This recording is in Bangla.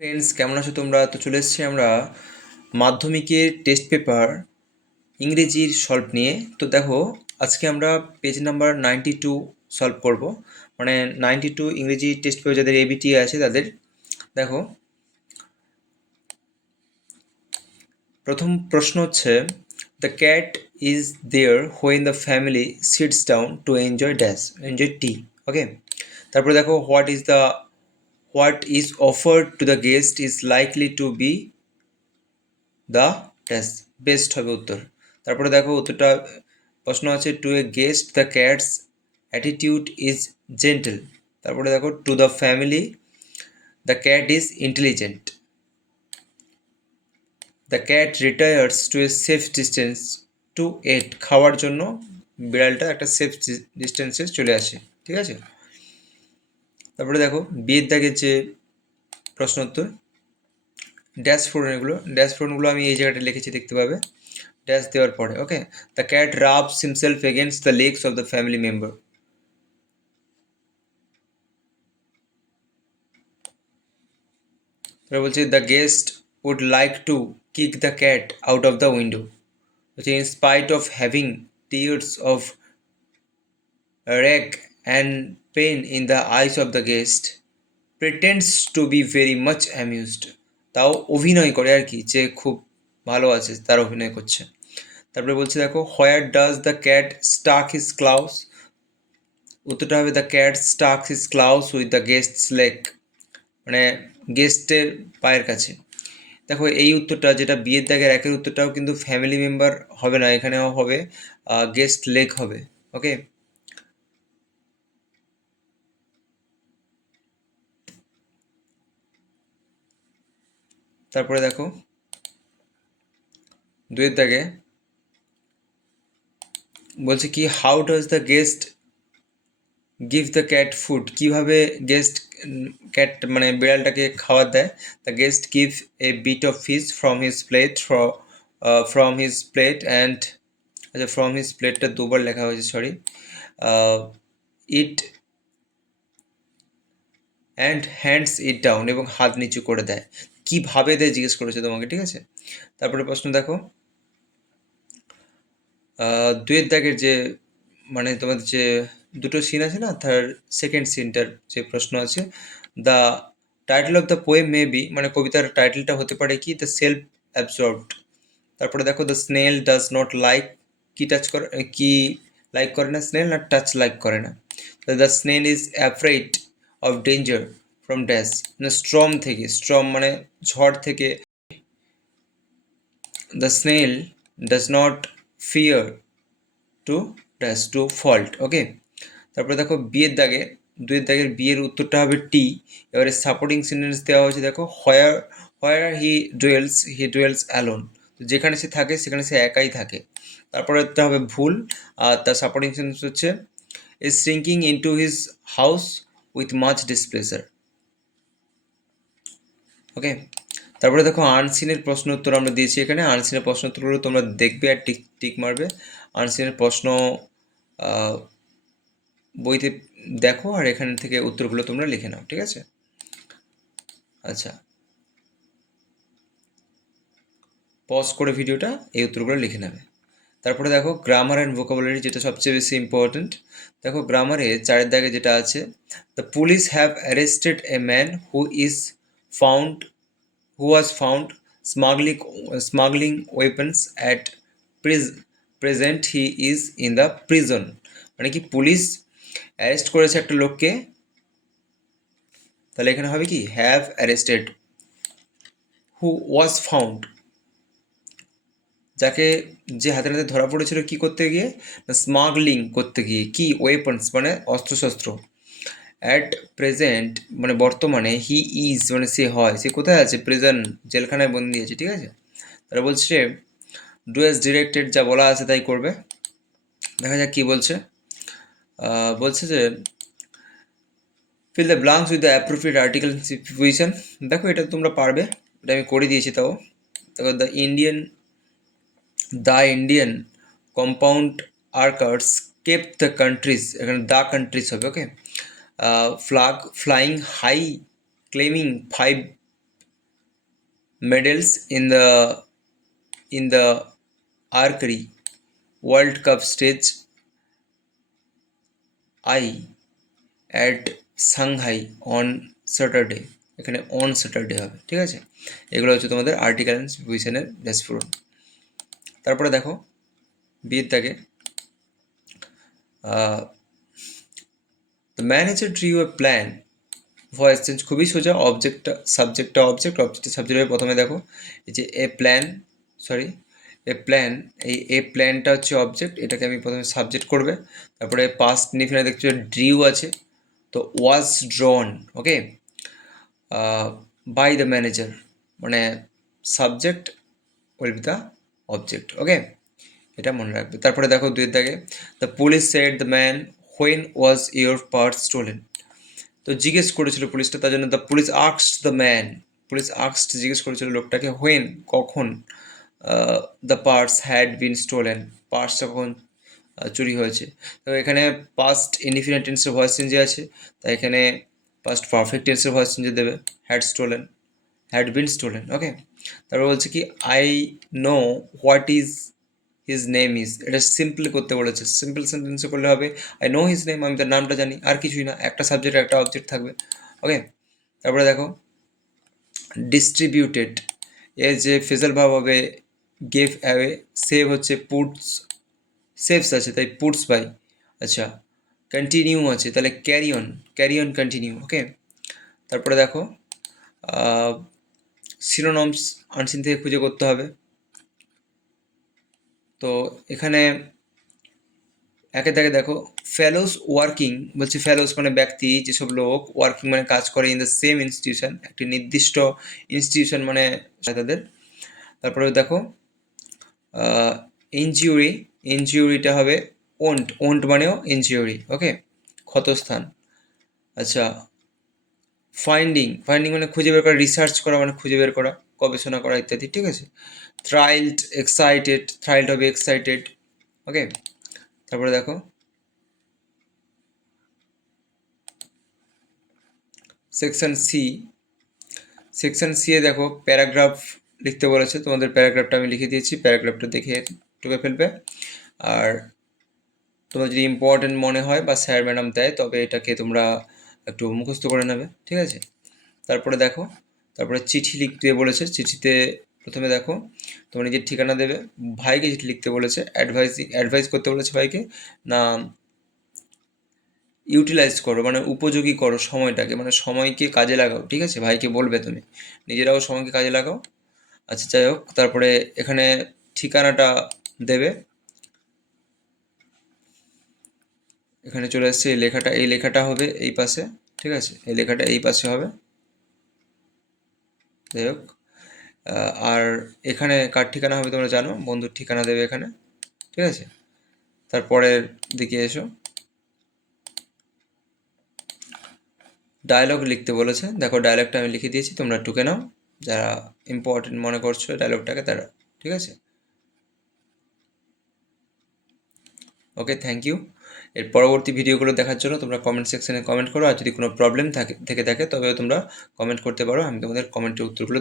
ফ্রেন্ডস, কেমন আছো তোমরা? তো চলে এসেছি আমরা মাধ্যমিকের টেস্ট পেপার ইংরেজির সলভ নিয়ে। তো দেখো, আজকে আমরা পেজ নাম্বার 92 সলভ করব। মানে 92 ইংরেজি টেস্ট পেপার যাদের এবিটি আছে তাদের। দেখো, প্রথম প্রশ্ন হচ্ছে, the cat is there when the family sits down to enjoy dash, enjoy tea. Okay, তারপরে দেখো, what is offered to the guest is likely to be the dash, best হবে উত্তর। তারপরে দেখো উত্তরটা, প্রশ্ন আছে, to a guest the cat's attitude is gentle. তারপরে দেখো, to the family the cat is intelligent. The cat retires to a safe distance to eat, খাওয়ার জন্য বিড়ালটা একটা সেফ ডিস্টেন্সে চলে আসে। ঠিক আছে, তারপরে দেখো বিয়ের দাগের যে প্রশ্ন উত্তর, ড্যাশ ফোরনগুলো আমি এই জায়গাটা লিখেছি, দেখতে পাবে ড্যাশ দেওয়ার পরে। Okay, the cat rubs himself against the legs of the family member. তারপর বলছে, the guest would like to kick the cat out of the window. বলছে, in spite of having tears of wrath and pain in the eyes of the guest, pretends to be very much amused. তাও অভিনয় করে আর কি, যে খুব ভালো আছে তার অভিনয় করছে। তারপরে বলছে দেখো, where does the cat stuck his claws. উত্তরটা হবে, the cat stuck his claws with the guest's leg, মানে গেস্টের পায়ের কাছে। দেখো এই উত্তরটা, যেটা বিয়ের দাগের একের উত্তরটাও কিন্তু ফ্যামিলি মেম্বার হবে না, এখানেও হবে গেস্ট লেগ হবে। ওকে, তারপরে দেখো দুয়ের দাগে বলছে কি, how does the guest give the cat food. কীভাবে গেস্ট ক্যাট মানে বিড়ালটাকে খাবার দেয়। The guest give a bit of fish from his plate, from his plate and, আচ্ছা ফ্রম হিজ প্লেটটা দুবার লেখা হয়েছে, sorry. Eat and hands it down, এবং হাত নিচু করে দেয়। কীভাবে দেয় জিজ্ঞেস করেছে তোমাকে, ঠিক আছে। তারপরে প্রশ্ন দেখো, দুয়ের দাগের যে মানে তোমাদের যে দুটো সিন আছে না, তার সেকেন্ড সিনটার যে প্রশ্ন আছে, the title of the poem may be, মানে কবিতার টাইটেলটা হতে পারে কি, দ্য সেলফ অ্যাবজর্বড। তারপরে দেখো, the snail does not like, কি টাচ করে, কি লাইক করে না স্নেল, না টাচ লাইক করে না। The snail is afraid of danger from dash, মানে স্ট্রম থেকে, স্ট্রম মানে ঝড় থেকে। The snail does not fear to dash to fault. Okay, তারপরে দেখো দুইয়ের দাগের বিয়ের উত্তরটা হবে টি। এবারে সাপোর্টিং সেন্টেন্স দেওয়া হয়েছে, দেখো, হোয়ার হি ডুয়েলস অ্যালোন। তো যেখানে সে থাকে সেখানে সে একাই থাকে। তারপরে একটা হবে ভুল, আর তার সাপোর্টিং সেন্টেন্স হচ্ছে, is sinking into his house with much displeasure. Okay, তারপরে দেখো আনসিনের প্রশ্ন উত্তর আমরা দিয়েছি এখানে। আনসিনের প্রশ্ন উত্তরগুলো তোমরা দেখবে আর টিক টিক মারবে। আনসিনের প্রশ্ন বইতে দেখো, আর এখান থেকে উত্তরগুলো তোমরা লিখে নাও, ঠিক আছে। আচ্ছা, পজ করে ভিডিওটা এই উত্তরগুলো লিখে নেবে। তারপরে দেখো গ্রামার অ্যান্ড ভোকাবুলারি, যেটা সবচেয়ে বেশি ইম্পর্ট্যান্ট। দেখো গ্রামারে চারের দাগে যেটা আছে, the police have arrested a man found who was found smuggling weapons at present he is in the prison। মানে কি, পুলিশ অ্যারেস্ট করেছে একটা লোককে, তাহলে এখানে হবে কি, have arrested. Who was found, যাকে, যে হাতে নাতে ধরা পড়েছিল কি করতে গিয়ে, স্মাগলিং করতে গিয়ে, কি ওয়েপন্স মানে অস্ত্রশস্ত্র। অ্যাট প্রেজেন্ট মানে বর্তমানে, হি ইজ মানে সে হয়, সে কোথায় আছে, প্রেজেন্ট জেলখানায় বন্দি আছে, ঠিক আছে। তারা বলছে ডু অ্যাজ ডিরেক্টেড, যা বলা আছে তাই করবে। দেখা যাক কি বলছে। বলছে যে fill the blanks with the appropriate article preposition. দেখো এটা তোমরা পারবে, এটা আমি করে দিয়েছি। তাও দেখো, the Indian compound archers keep the countries, এখানে দ্য কান্ট্রিজ হবে। Okay, flag flying high claiming 5 medals in the archery World Cup stage I at Shanghai on Saturday. এখানে অন স্যাটারডে হবে, ঠিক আছে? এগুলো হচ্ছে তোমাদের আর্টিকেল অ্যান্ড প্রিপোজিশনের বিস্ফোরণ। তারপরে দেখো বিয়ের দাগে the manager drew A plan voice change খুবই সোজা, সাবজেক্টটা অবজেক্ট সাবজেক্ট প্রথমে দেখো এই যে এ প্ল্যান, এই প্ল্যানটা হচ্ছে অবজেক্ট, এটাকে আমি প্রথমে সাবজেক্ট করবে, তারপরে পাস্ট ইনডিফিনিট দেখছো ড্রিউ আছে, তো was drawn, okay, by the manager, মানে subject will be the object, okay, এটা মনে রাখবে। তারপরে দেখো দুই দাগে the police said the man when was your purse stolen, তো জিজ্ঞেস করেছিল পুলিশটা, তার জন্য the police asked the man, জিজ্ঞেস করেছিল লোকটাকে হোয়েন কখন the purse had been stolen, পার্সটা কখন চুরি হয়েছে। তো এখানে পাস্ট ইনডিফিনিট টেন্সের ভয়েস চেঞ্জে আছে, তাই এখানে পাস্ট পারফেক্ট টেন্সের ভয়েস চেঞ্জে দেবে হ্যাড বিন স্টোলেন, ওকে। তারপর বলছে কি I know what is his name is, এটা সিম্পলি করতে বলেছে, সিম্পল সেন্টেন্সে করলে হবে আই নো হিজ নেম, আমি তার নামটা জানি, আর কিছুই না, একটা সাবজেক্ট একটা অবজেক্ট থাকবে, ওকে। তারপরে দেখো ডিস্ট্রিবিউটেড, এর যে ফেজাল ভাব হবে গেভ অ্যাওয়ে, সেভ হচ্ছে পুটস, সেভস আছে তাই পুটস বাই, আচ্ছা কন্টিনিউ আছে তাহলে ক্যারি অন কন্টিনিউ, ওকে। তারপরে দেখো সিনোনমস আনসিন থেকে খুঁজে করতে হবে, তো এখানে একে থেকে দেখো ফেলোস ওয়ার্কিং, বলছি ফেলোস মানে ব্যক্তি, যেসব লোক, ওয়ার্কিং মানে কাজ করে, ইন দ্য সেম ইনস্টিটিউশন, একটি নির্দিষ্ট ইনস্টিটিউশন মানে তাদের। তারপরে দেখো ইনজিউরিটা হবে ওন্ট মানেও ইনজিউরি, ওকে, ক্ষতস্থান। আচ্ছা ফাইন্ডিং মানে খুঁজে বের করা, রিসার্চ করা মানে খুঁজে বের করা, গবেষণা করা ইত্যাদি, ঠিক আছে। থ্রাইল্ড হবে এক্সাইটেড, ওকে। তারপরে দেখো সেকশন সি এ দেখো প্যারাগ্রাফ লিখতে বলেছে, তোমাদের প্যারাগ্রাফটা আমি লিখে দিয়েছি, প্যারাগ্রাফটা দেখে টুকে ফেলবে, আর তোমার যদি ইম্পর্টেন্ট মনে হয় বা স্যার ম্যাডাম দেয় তবে এটাকে তোমরা একটু মুখস্থ করে নেবে, ঠিক আছে। তারপরে চিঠি লিখতে বলেছে, চিঠিতে প্রথমে দেখো তোমার নিজের ঠিকানা দেবে, ভাইকে চিঠি লিখতে বলেছে, অ্যাডভাইস করতে বলেছে ভাইকে, না ইউটিলাইজ করো মানে উপযোগী করো সময়টাকে, মানে সময়কে কাজে লাগাও, ঠিক আছে, ভাইকে বলবে তুমি, নিজেরাও সময়কে কাজে লাগাও। আচ্ছা যাই হোক, তারপরে এখানে ঠিকানাটা দেবে, এখানে চলে এসছে এই লেখাটা হবে এই পাশে, ঠিক আছে, এই লেখাটা এই পাশে হবে, যাই হোক। আর এখানে কার ঠিকানা হবে তোমরা জানো, বন্ধুর ঠিকানা দেবে এখানে, ঠিক আছে। তারপরের দিকে এসো, ডায়লগ লিখতে বলেছে, দেখো ডায়লগটা আমি লিখে দিয়েছি, তোমরা টুকে নাও যারা ইম্পর্টেন্ট মনে করছো ডায়লগটাকে তারা, ঠিক আছে। ওকে, থ্যাংক ইউ। এর পরবর্তী ভিডিওগুলো দেখার জন্য তোমরা কমেন্ট সেকশনে কমেন্ট করো, আর যদি কোনো প্রবলেম থেকে থাকে তবে তোমরা কমেন্ট করতে পারো, আমি তোমাদের কমেন্টের উত্তরগুলো